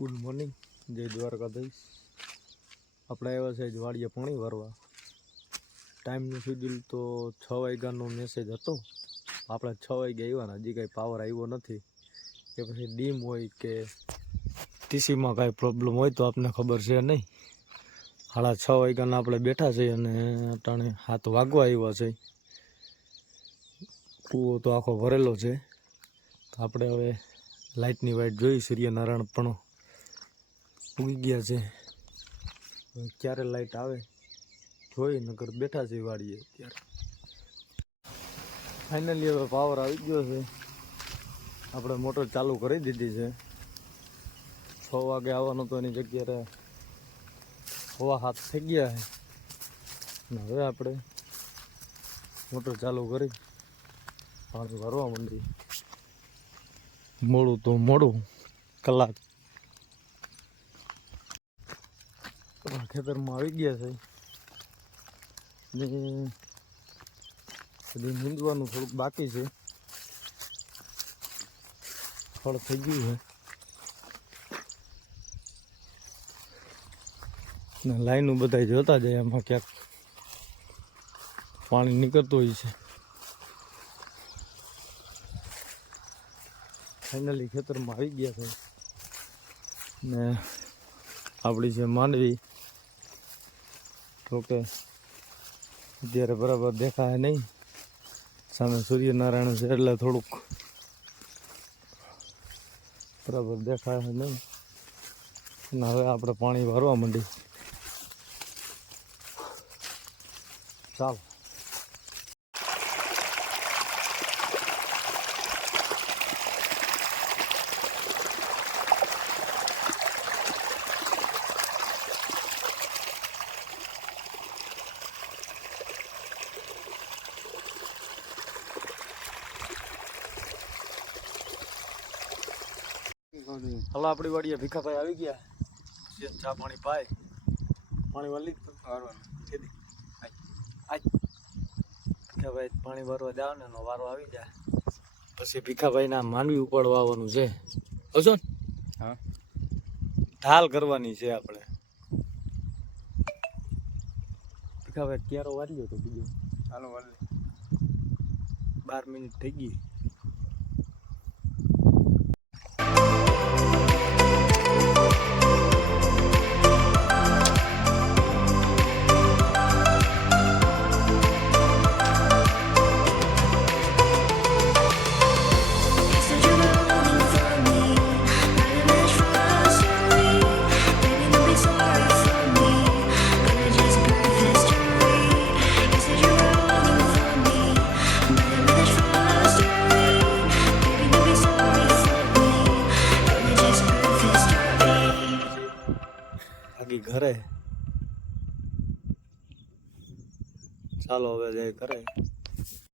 Good morning, જય દ્વારકાધીશ. આપણે આવ્યા છે વાડીએ પાણી ભરવા. ટાઈમનું શેડ્યુલ તો 6 વાગ્યાનો મેસેજ હતો. આપણે 6 વાગે આવ્યા ને હજી કાંઈ પાવર આવ્યો નથી. કે પછી ડીમ હોય કે ટીસીમાં કાંઈ પ્રોબ્લેમ હોય તો આપને ખબર છે નહીં. 6:30 વાગ્યાના આપણે બેઠા છીએ અને અટાણે 7 વાગવા આવ્યા છે. કૂવો તો આખો ભરેલો છે. તો આપણે હવે લાઇટની વાઇટ જોઈ. સૂર્યનારાયણ પણ ઉગી ગયા છે. ક્યારે લાઇટ આવે જોઈ, નકર બેઠા છે વાડીએ અત્યારે. ફાઇનલી હવે પાવર આવી ગયો છે. આપણે મોટર ચાલુ કરી દીધી છે. 6 વાગે આવવાનું તો એની જગ્યાએ 6:15 થઈ ગયા છે. અને હવે આપણે મોટર ચાલુ કરી પાણી ભરવા માંડી. મોડું તો મોડું, કલાક ખેતરમાં આવી ગયા છે. ને બધી નીંદવાનું થોડુંક બાકી છે. ફળ થઈ ગયું છે ને લાઈનું બધા જોતા જાય, એમાં ક્યાંક પાણી નીકળતું હોય છે. ફાઇનલી ખેતરમાં આવી ગયા છે ને આપણી છે માંડવી. તો કે અત્યારે બરાબર દેખાય નહીં, સામે સૂર્યનારાયણ છે એટલે થોડુંક બરાબર દેખાય નહીં. અને હવે આપણે પાણી ભરવા માંડી. ચાલો. હાલો, આપણી વાડીએ ભીખાભાઈ આવી ગયા. ચા પાણી પાય, પાણી વાળી ભરવાનું. ભીખાભાઈ પાણી ભરવા જાવ ને એનો વારો આવી જાય પછી ભીખાભાઈ ના માંડવી ઉપાડવા આવવાનું છે. આવશો ને? હા, ઢાલ કરવાની છે આપણે. ભીખાભાઈ ક્યારો વાળ્યો તો બીજો. હાલો વાળી 12 મિનિટ થઈ ગઈ. ઘરે ચાલો હવે જાય ઘરે.